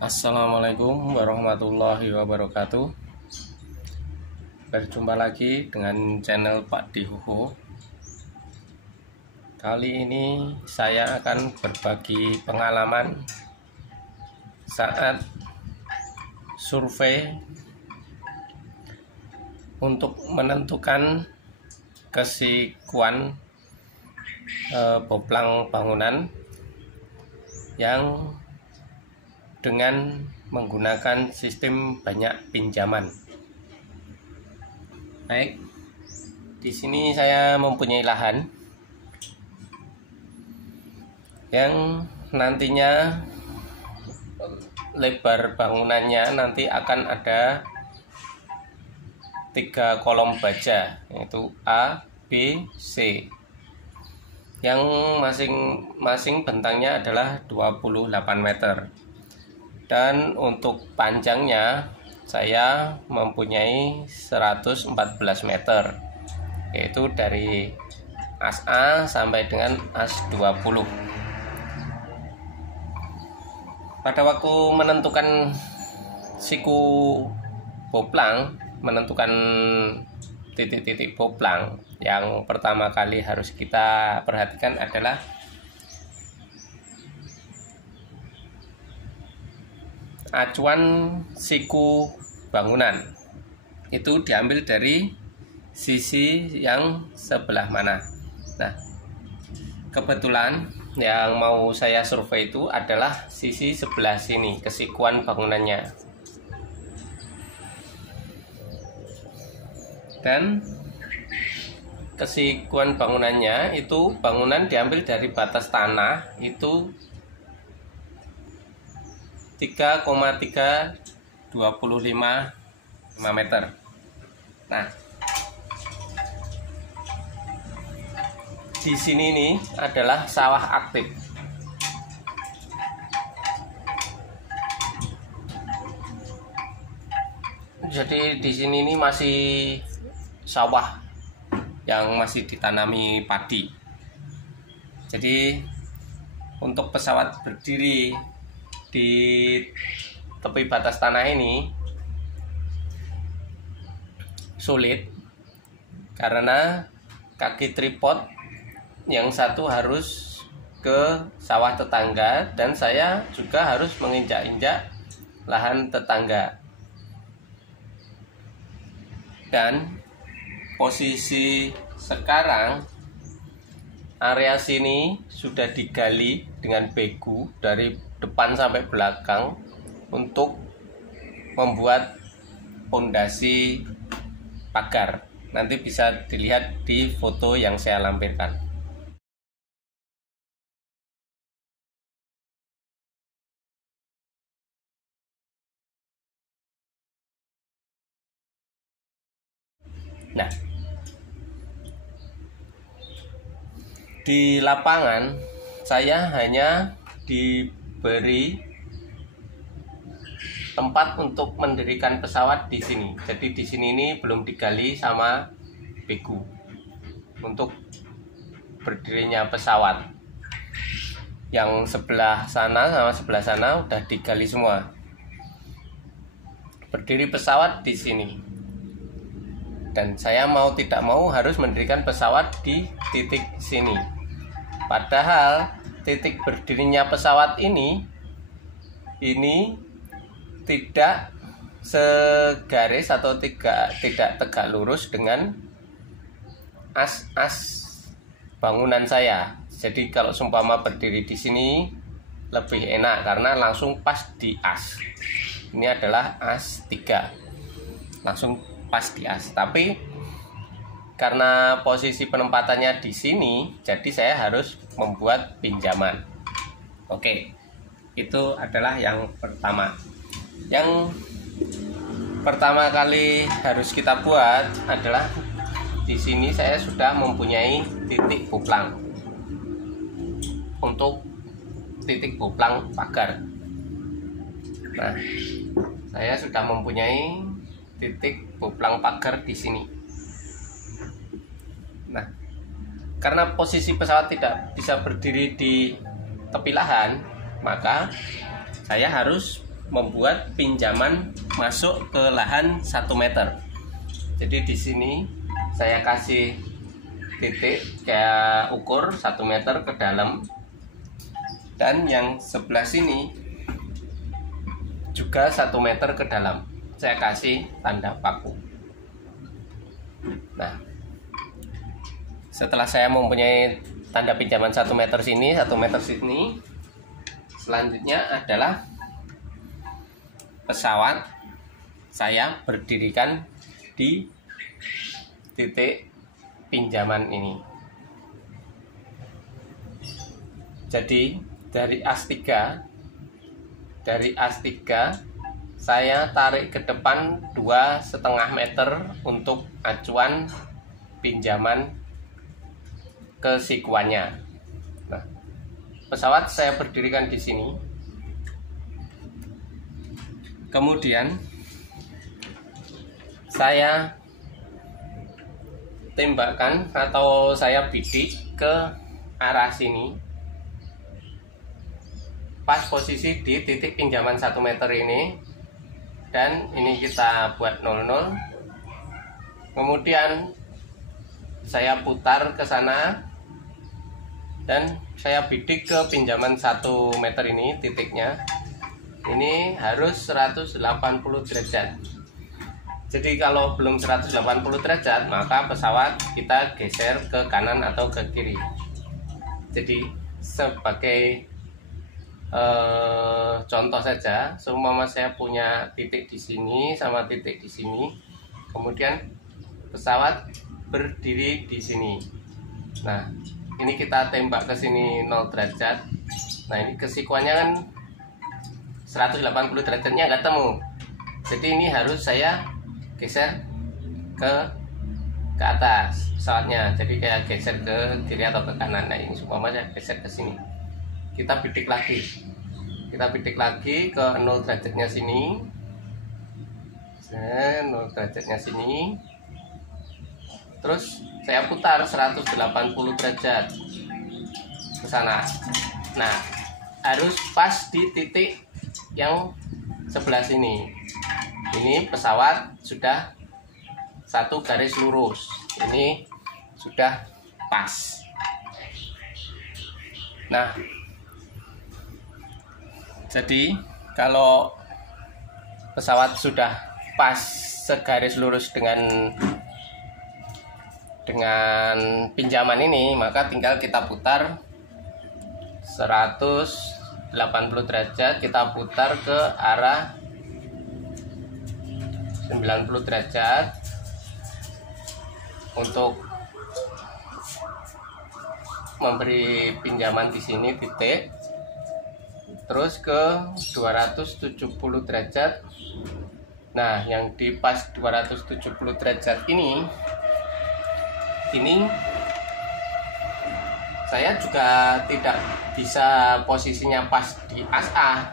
Assalamualaikum warahmatullahi wabarakatuh. Berjumpa lagi dengan channel Pak Dihuhu. Kali ini saya akan berbagi pengalaman saat survei untuk menentukan kesikuan boplang bangunan yang dengan menggunakan sistem banyak pinjaman. Baik, di sini saya mempunyai lahan yang nantinya lebar bangunannya nanti akan ada 3 kolom baja, yaitu A, B, C, yang masing-masing bentangnya adalah 28 meter. Dan untuk panjangnya saya mempunyai 114 meter, yaitu dari as A sampai dengan as 20. Pada waktu menentukan siku boplang, menentukan titik-titik boplang, yang pertama kali harus kita perhatikan adalah acuan siku bangunan. Itu diambil dari sisi yang sebelah mana. Nah, kebetulan yang mau saya survei itu adalah sisi sebelah sini, kesikuan bangunannya. Dan kesikuan bangunannya itu, bangunan diambil dari batas tanah itu 3,325 meter. Nah, di sini nih adalah sawah aktif. Jadi di sini ini masih sawah yang masih ditanami padi. Jadi untuk pesawat berdiri di tepi batas tanah ini sulit karena kaki tripod yang satu harus ke sawah tetangga dan saya juga harus menginjak-injak lahan tetangga. Dan posisi sekarang area sini sudah digali dengan begu dari depan sampai belakang untuk membuat pondasi pagar. Nanti bisa dilihat di foto yang saya lampirkan. Nah, di lapangan saya hanya diberi tempat untuk mendirikan pesawat di sini. Jadi di sini ini belum digali sama begu untuk berdirinya pesawat. Yang sebelah sana sama sebelah sana udah digali semua. Berdiri pesawat di sini. Dan saya mau tidak mau harus mendirikan pesawat di titik sini. Padahal titik berdirinya pesawat ini tidak segaris atau tidak tegak lurus dengan as-as bangunan saya. Jadi kalau seumpama berdiri di sini lebih enak karena langsung pas di as. Ini adalah as 3, langsung pas di as. Tapi karena posisi penempatannya di sini, jadi saya harus membuat pinjaman. Oke, itu adalah yang pertama. Yang pertama kali harus kita buat adalah di sini saya sudah mempunyai titik boplang untuk titik boplang pagar. Nah, saya sudah mempunyai titik boplang pagar di sini. Nah, karena posisi pesawat tidak bisa berdiri di tepi lahan, maka saya harus membuat pinjaman masuk ke lahan 1 meter. Jadi di sini saya kasih titik kayak ukur 1 meter ke dalam, dan yang sebelah sini juga 1 meter ke dalam. Saya kasih tanda paku. Nah, setelah saya mempunyai tanda pinjaman 1 meter sini, 1 meter sini, selanjutnya adalah pesawat saya berdirikan di titik pinjaman ini. Jadi dari as 3 saya tarik ke depan 2,5 meter untuk acuan pinjaman ke sikuannya. Nah, pesawat saya berdirikan di sini. Kemudian saya tembakkan atau saya bidik ke arah sini, pas posisi di titik pinjaman 1 meter ini, dan ini kita buat 00. Kemudian saya putar ke sana dan saya bidik ke pinjaman 1 meter ini, titiknya ini harus 180 derajat. Jadi kalau belum 180 derajat, maka pesawat kita geser ke kanan atau ke kiri. Jadi sebagai contoh saja, seumpama saya punya titik di sini sama titik di sini, kemudian pesawat berdiri di sini. Nah, ini kita tembak ke sini 0 derajat. Nah, ini kesikuannya kan 180 derajatnya nggak temu. Jadi ini harus saya geser ke atas pesawatnya, jadi kayak geser ke kiri atau ke kanan. Nah, ini semua saya geser ke sini. Kita bidik lagi ke 0 derajatnya sini, 0 derajatnya sini, terus saya putar 180 derajat ke sana. Nah, harus pas di titik yang sebelah sini. Ini pesawat sudah 1 garis lurus, ini sudah pas. Nah, jadi kalau pesawat sudah pas segaris lurus dengan pinjaman ini, maka tinggal kita putar 180 derajat, kita putar ke arah 90 derajat untuk memberi pinjaman di sini titik, terus ke 270 derajat. Nah, yang di pas 270 derajat ini saya juga tidak bisa posisinya pas di as A,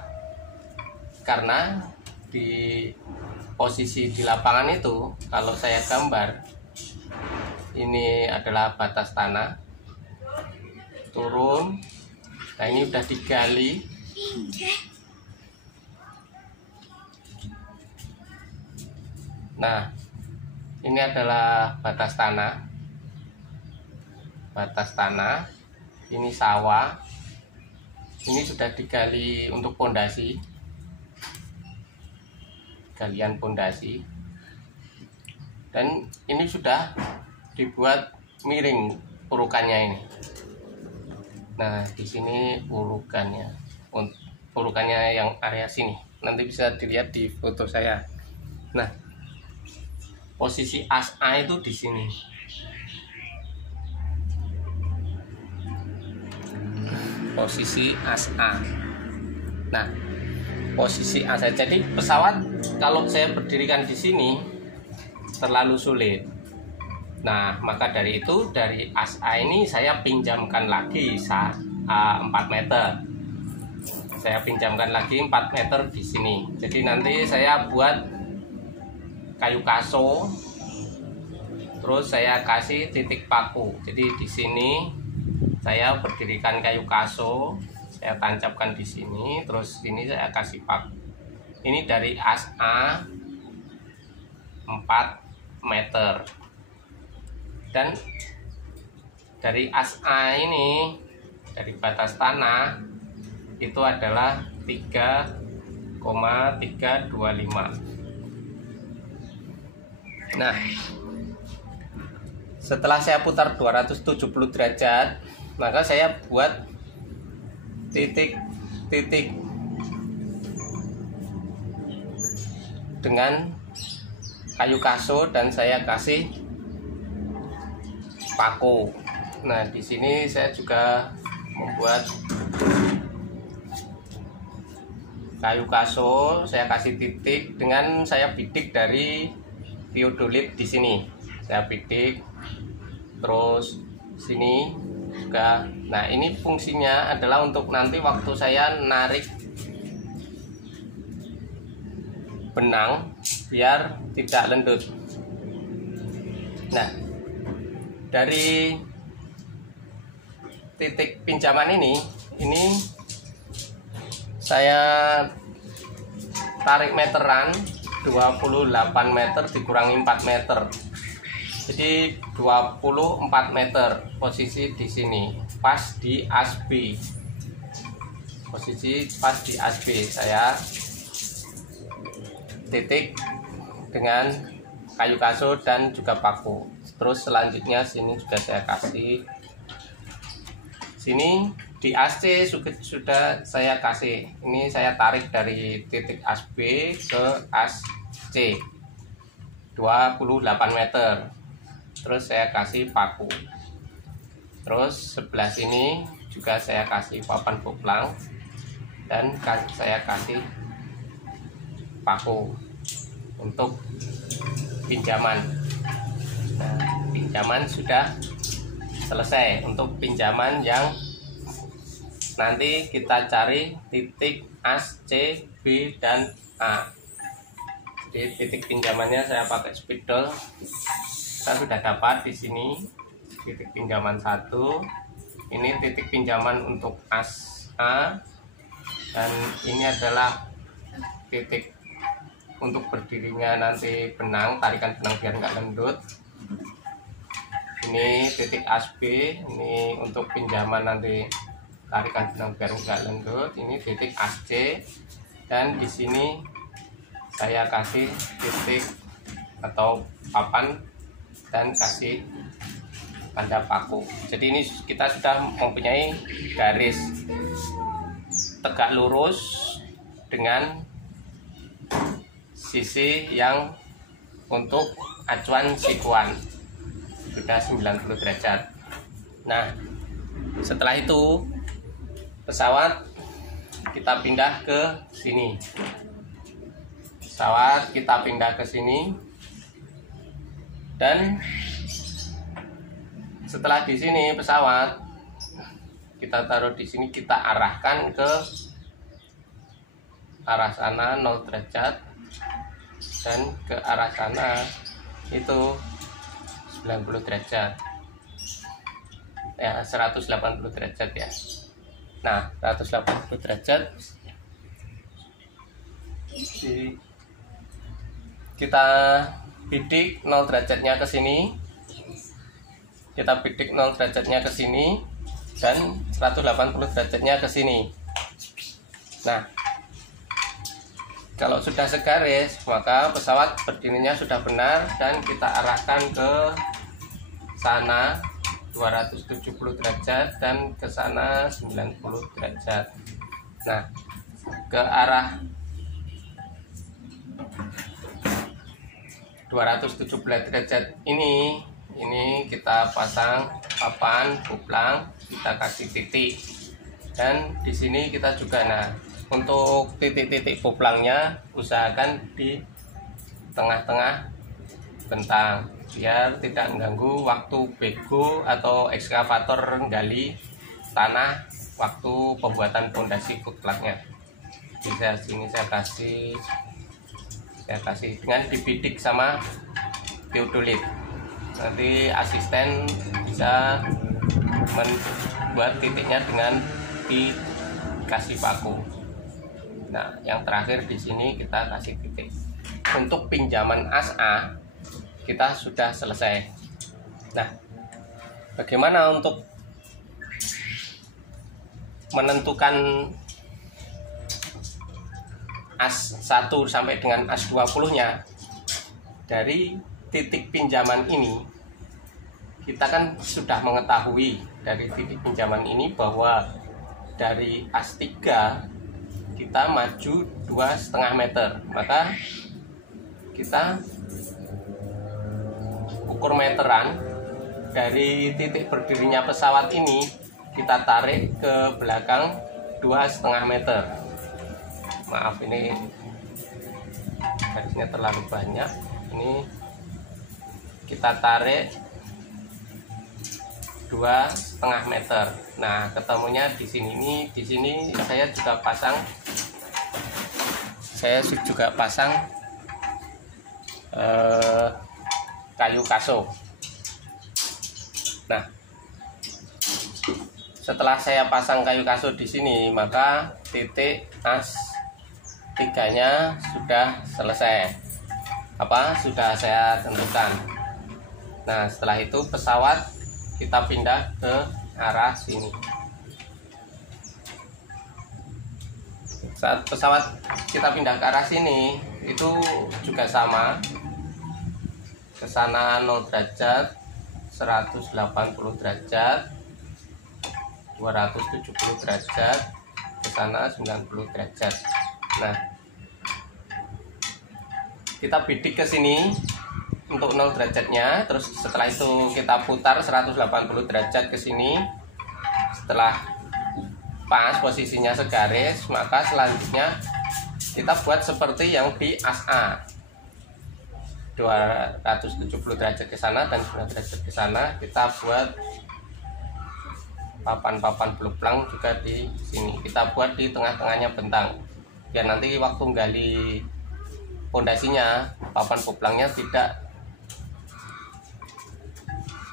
karena di posisi di lapangan itu, kalau saya gambar, ini adalah batas tanah turun. Nah, ini udah digali. Nah, ini adalah batas tanah. Ini sawah. Ini sudah digali untuk pondasi. Galian pondasi, dan ini sudah dibuat miring urukannya ini. Nah, di sini urukannya yang area sini, nanti bisa dilihat di foto saya. Nah, posisi as A itu di sini. Posisi as A. Nah, posisi A saya. Jadi pesawat kalau saya berdirikan di sini terlalu sulit. Nah, maka dari itu dari as A ini saya pinjamkan lagi 4 meter. Saya pinjamkan lagi 4 meter di sini. Jadi nanti saya buat kayu kaso, terus saya kasih titik paku. Jadi di sini saya berdirikan kayu kaso, saya tancapkan di sini, terus ini saya kasih paku. Ini dari as A 4 meter, dan dari as A ini, dari batas tanah itu adalah 3,325. Nah, setelah saya putar 270 derajat, maka saya buat titik-titik dengan kayu kaso dan saya kasih paku. Nah, di sini saya juga membuat kayu kaso, saya kasih titik dengan saya bidik dari teodolit di sini. Saya bidik terus sini juga. Nah, ini fungsinya adalah untuk nanti waktu saya narik benang biar tidak lendut. Nah, dari titik pinjaman ini saya tarik meteran 28 meter dikurangi 4 meter, jadi 24 meter. Posisi di sini pas di as B, posisi pas di as B. Saya titik dengan kayu kaso dan juga paku. Terus selanjutnya sini juga saya kasih, sini di as C sudah saya kasih. Ini saya tarik dari titik as B ke as C 28 meter. Terus saya kasih paku. Terus sebelah sini juga saya kasih papan boplang dan saya kasih paku untuk pinjaman. Nah, pinjaman sudah selesai. Untuk pinjaman yang nanti kita cari titik as C, B, dan A. Jadi titik pinjamannya saya pakai spidol. Kita sudah dapat di sini titik pinjaman 1. Ini titik pinjaman untuk as A, dan ini adalah titik untuk berdirinya nanti benang, tarikan benang biar nggak lendut. Ini titik as B, ini untuk pinjaman nanti tarikan benang biar nggak lendut. Ini titik as C, dan di sini saya kasih titik atau papan dan kasih tanda paku. Jadi ini kita sudah mempunyai garis tegak lurus dengan sisi yang untuk acuan sikuan sudah 90 derajat. Nah, setelah itu pesawat kita pindah ke sini. Pesawat kita pindah ke sini, dan setelah di sini pesawat kita taruh di sini, kita arahkan ke arah sana 0 derajat, dan ke arah sana itu 90 derajat ya, 180 derajat ya. Nah, 180 derajat kita bidik 0 derajatnya ke sini, kita bidik 0 derajatnya ke sini, dan 180 derajatnya ke sini. Nah, kalau sudah segaris, maka pesawat berdirinya sudah benar, dan kita arahkan ke sana 270 derajat dan ke sana 90 derajat. Nah, ke arah 270 derajat ini kita pasang papan boplang, kita kasih titik, dan di sini kita juga, nah, untuk titik-titik boplangnya usahakan di tengah-tengah bentang biar tidak mengganggu waktu bego atau ekskavator gali tanah waktu pembuatan fondasi kutlaknya. Bisa sini saya kasih dengan dibidik sama teodolit. Nanti asisten bisa membuat titiknya dengan dikasih paku. Nah, yang terakhir di sini kita kasih titik. Untuk pinjaman as A kita sudah selesai. Nah, bagaimana untuk menentukan as 1 sampai dengan as 20-nya? Dari titik pinjaman ini kita kan sudah mengetahui dari titik pinjaman ini bahwa dari as 3 kita maju 2,5 meter, maka kita ukur meteran dari titik berdirinya pesawat ini, kita tarik ke belakang 2,5 meter. Maaf, ini garisnya terlalu banyak. Ini kita tarik 2,5 meter. Nah, ketemunya di sini. Ini di sini saya juga pasang kayu kaso. Nah, setelah saya pasang kayu kaso di sini, maka titik as 3-nya sudah selesai. Sudah saya tentukan. Nah, setelah itu pesawat kita pindah ke arah sini. Saat pesawat kita pindah ke arah sini, itu juga sama. Ke sana 0 derajat, 180 derajat, 270 derajat, ke sana 90 derajat. Nah, kita bidik ke sini untuk 0 derajatnya, terus setelah itu kita putar 180 derajat ke sini. Setelah pas posisinya segaris, maka selanjutnya kita buat seperti yang di as A, 270 derajat ke sana dan 9 derajat ke sana. Kita buat papan-papan bluplang juga di sini. Kita buat di tengah-tengahnya bentang, biar nanti waktu gali pondasinya papan bluplannya tidak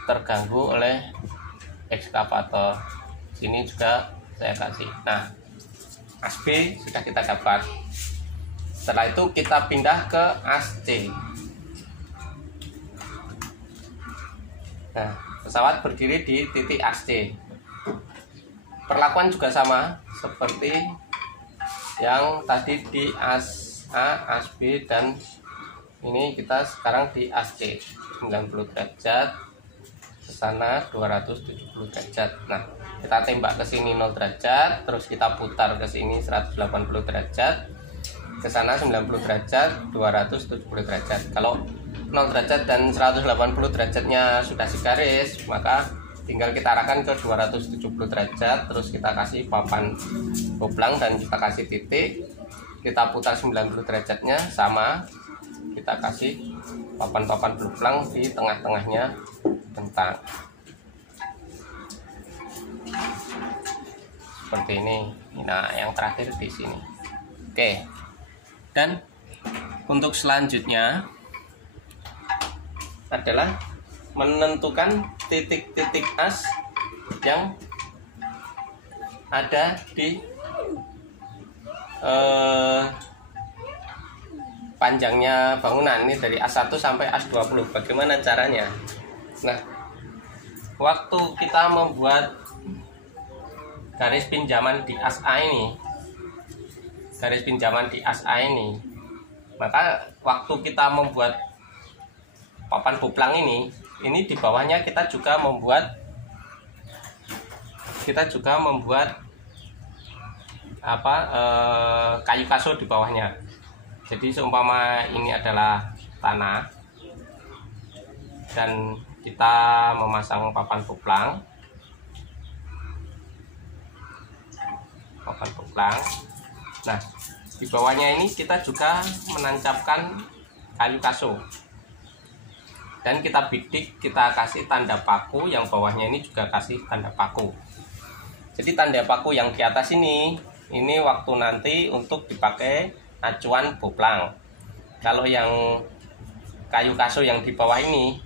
terganggu oleh ekskavator. Sini juga saya kasih. Nah, as B sudah kita dapat. Setelah itu kita pindah ke as C. Nah, pesawat berdiri di titik as C. Perlakuan juga sama seperti yang tadi di as A, as B, dan ini kita sekarang di as C. 90 derajat ke sana, 270 derajat. Nah, kita tembak ke sini 0 derajat, terus kita putar ke sini 180 derajat, ke sana 90 derajat, 270 derajat. Kalau 0 derajat dan 180 derajatnya sudah segaris, maka tinggal kita arahkan ke 270 derajat, terus kita kasih papan bluplang dan kita kasih titik. Kita putar 90 derajatnya sama, kita kasih papan-papan bluplang di tengah-tengahnya bentang. Seperti ini. Nah, yang terakhir di sini. Oke. Dan untuk selanjutnya adalah menentukan titik-titik as yang ada di panjangnya bangunan. Ini dari as 1 sampai as 20. Bagaimana caranya? Nah, waktu kita membuat garis pinjaman di as A ini, maka waktu kita membuat papan bluplang ini di bawahnya kita juga membuat kayu kaso di bawahnya. Jadi seumpama ini adalah tanah dan kita memasang papan bluplang. Nah, di bawahnya ini kita juga menancapkan kayu kaso. Dan kita bidik, kita kasih tanda paku, yang bawahnya ini juga kasih tanda paku. Jadi tanda paku yang di atas ini waktu nanti untuk dipakai acuan bluplang. Kalau yang kayu kaso yang di bawah ini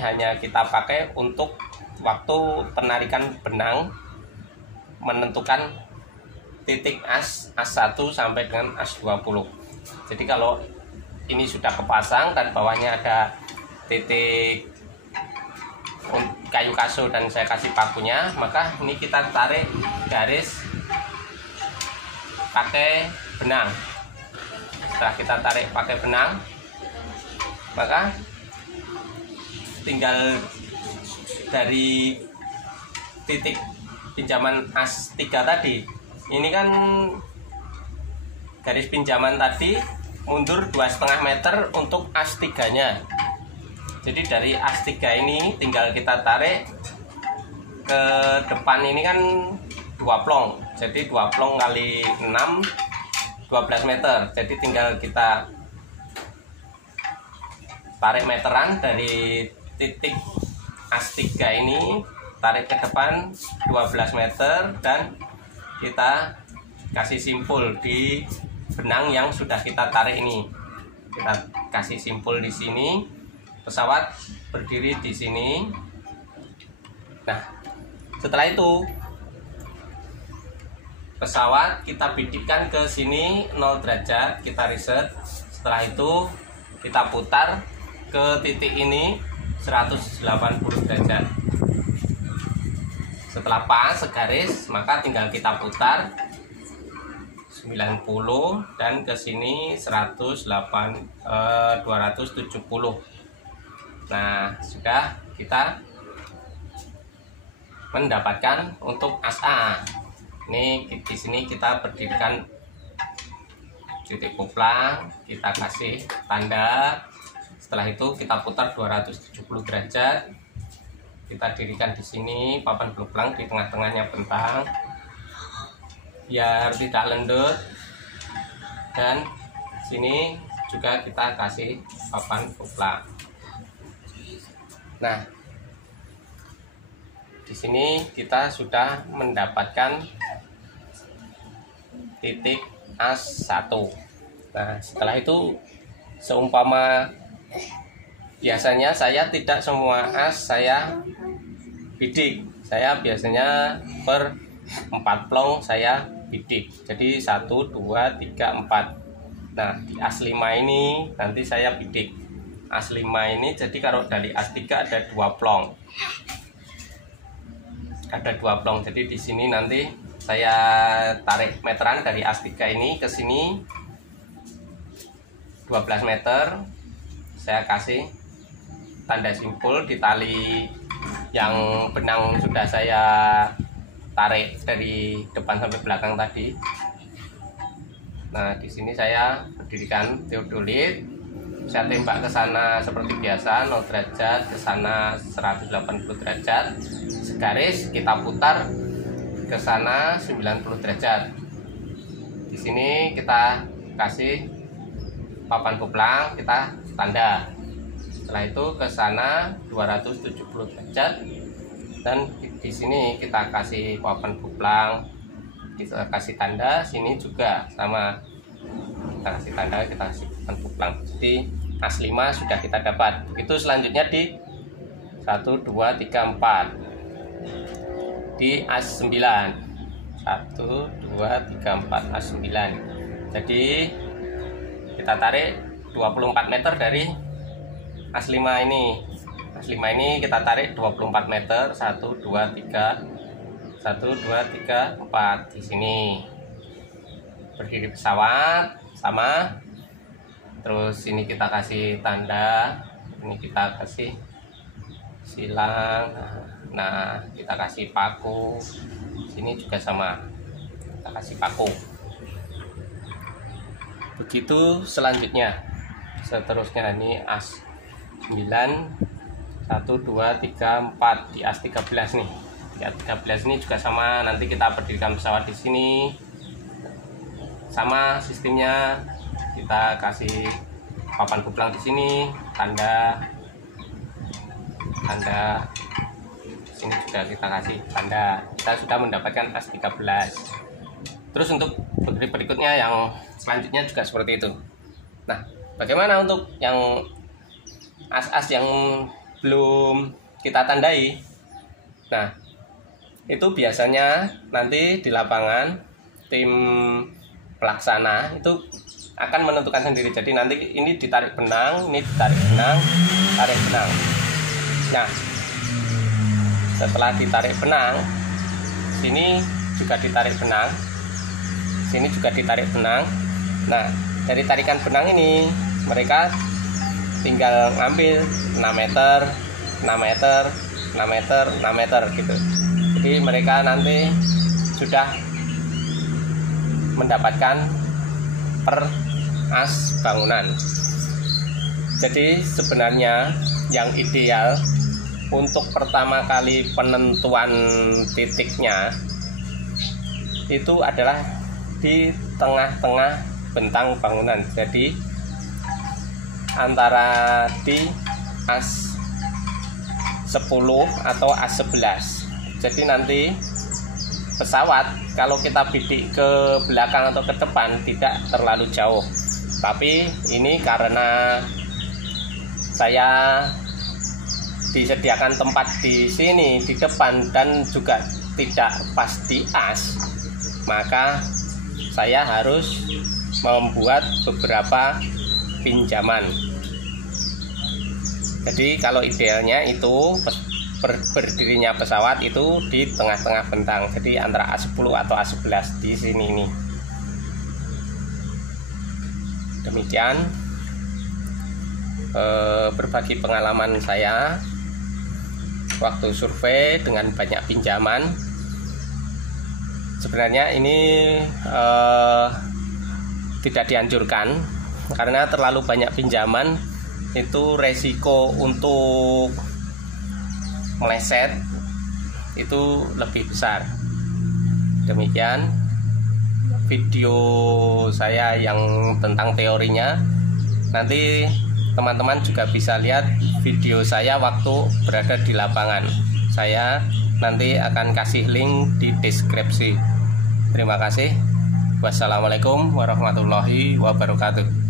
hanya kita pakai untuk waktu penarikan benang, menentukan titik as 1 sampai dengan as 20. Jadi kalau ini sudah kepasang dan bawahnya ada titik kayu kaso dan saya kasih pakunya, maka ini kita tarik garis pakai benang. Setelah kita tarik pakai benang, maka tinggal dari titik pinjaman as 3 tadi, ini kan garis pinjaman tadi mundur 2,5 meter untuk as 3 nya. Jadi dari as 3 ini tinggal kita tarik ke depan, ini kan 2 plong, jadi 2 plong kali 6 12 meter. Jadi tinggal kita tarik meteran dari titik as 3 ini, tarik ke depan 12 meter dan kita kasih simpul di benang yang sudah kita tarik ini. Kita kasih simpul di sini, pesawat berdiri di sini. Nah, setelah itu pesawat kita bidikkan ke sini 0 derajat, kita reset. Setelah itu kita putar ke titik ini 180 derajat. Setelah pas segaris, maka tinggal kita putar 90 dan ke sini 270. Nah, sudah kita mendapatkan untuk as A. Ini di sini kita berdirikan titik kuplang, kita kasih tanda. Setelah itu kita putar 270 derajat. Kita dirikan di sini papan kuplang, di tengah-tengahnya bentang biar tidak lendut, dan sini juga kita kasih papan kuplang. Nah, di sini kita sudah mendapatkan titik as 1. Nah, setelah itu seumpama biasanya saya tidak semua as saya bidik, saya biasanya per 4 plong saya bidik. Jadi 1, 2, 3, 4. Nah, di as 5 ini nanti saya bidik. As 5 ini, jadi kalau dari as 3 ada 2 plong. Ada 2 plong. Jadi di sini nanti saya tarik meteran dari as 3 ini ke sini 12 meter. Saya kasih tanda simpul di tali yang benang sudah saya tarik dari depan sampai belakang tadi. Nah, di sini saya berdirikan teodolit. Saya tembak ke sana seperti biasa 0 derajat, ke sana 180 derajat. Segaris kita putar ke sana 90 derajat. Di sini kita kasih papan kuplang, kita tanda. Setelah itu ke sana 270 derajat dan di sini kita kasih papan kuplang, kita kasih tanda. Sini juga sama, kita kasih tanda, kita kasih papan kuplang. Jadi as 5 sudah kita dapat. Begitu selanjutnya di 1, 2, 3, 4 di as 9. 1, 2, 3, 4 as 9. Jadi kita tarik 24 meter dari as 5 ini. As 5 ini kita tarik 24 meter. 1, 2, 3 1, 2, 3, 4 di sini. Berdiri pesawat sama. Terus ini kita kasih tanda, ini kita kasih silang. Nah, kita kasih paku. Sini juga sama, kita kasih paku. Begitu selanjutnya. Seterusnya ini as 9, 1, 2, 3, 4 di as 13 nih. Di as 13 ini juga sama, nanti kita berdirikan pesawat di sini. Sama sistemnya, kita kasih papan kuplang di sini, tanda. Di sini juga kita kasih tanda. Kita sudah mendapatkan as 13. Terus untuk berikutnya yang selanjutnya juga seperti itu. Nah, bagaimana untuk yang as-as yang belum kita tandai? Nah, itu biasanya nanti di lapangan tim pelaksana itu akan menentukan sendiri. Jadi nanti ini ditarik benang, ini ditarik benang, tarik benang. Nah, setelah ditarik benang, sini juga ditarik benang, sini juga ditarik benang. Nah, dari tarikan benang ini mereka tinggal ngambil 6 meter, 6 meter, 6 meter, 6 meter gitu. Jadi mereka nanti sudah mendapatkan per as bangunan. Jadi sebenarnya yang ideal untuk pertama kali penentuan titiknya itu adalah di tengah-tengah bentang bangunan. Jadi antara di as 10 atau as 11. Jadi nanti pesawat kalau kita bidik ke belakang atau ke depan tidak terlalu jauh. Tapi ini karena saya disediakan tempat di sini di depan dan juga tidak pas di as, maka saya harus membuat beberapa pinjaman. Jadi kalau idealnya itu berdirinya pesawat itu di tengah-tengah bentang, jadi antara A10 atau A11 di sini ini. Demikian berbagi pengalaman saya waktu survei dengan banyak pinjaman. Sebenarnya ini tidak dianjurkan karena terlalu banyak pinjaman itu resiko untuk meleset itu lebih besar. Demikian video saya yang tentang teorinya. Nanti teman-teman juga bisa lihat video saya waktu berada di lapangan. Saya nanti akan kasih link di deskripsi. Terima kasih. Wassalamualaikum warahmatullahi wabarakatuh.